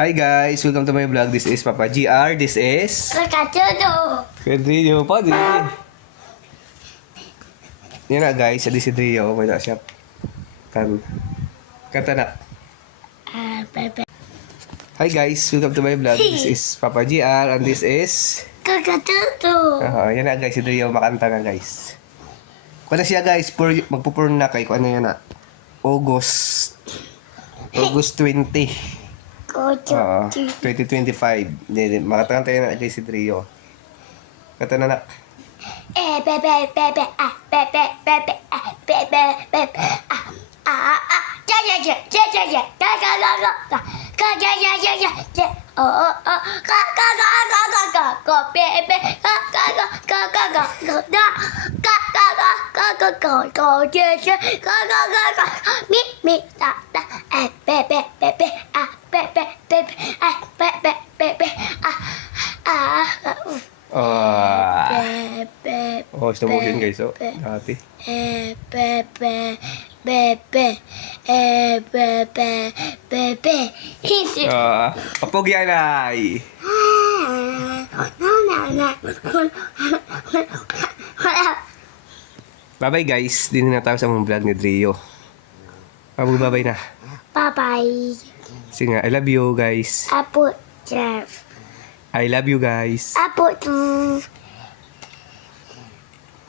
Hi guys, welcome to my vlog. This is Papa GR. This is Kakachudo. Pedrillo pa din. Yan na guys, adi si Drio. May na siya. Katanak. Pepe. Hi guys, welcome to my vlog. This is Papa GR and this is Kakachudo. yan na guys, si Drio makanta na guys. Kung siya guys, magpupurn na kay kung ano yan na. August 20. Oo, 2025. Makatakan tayo na guys si Drio. Kata na nak. Pepe, pepe, pepe, pepe, pepe, pepe, Oh, stumugin guys, oh. Dati. Pepe, Hindi. Papogi anay. Bye-bye guys. Din na tayo sa mga vlog ni Drio. Bye-bye na. Bye-bye. Sige nga, I love you guys. Apo, Jeff. I love you guys. Apo,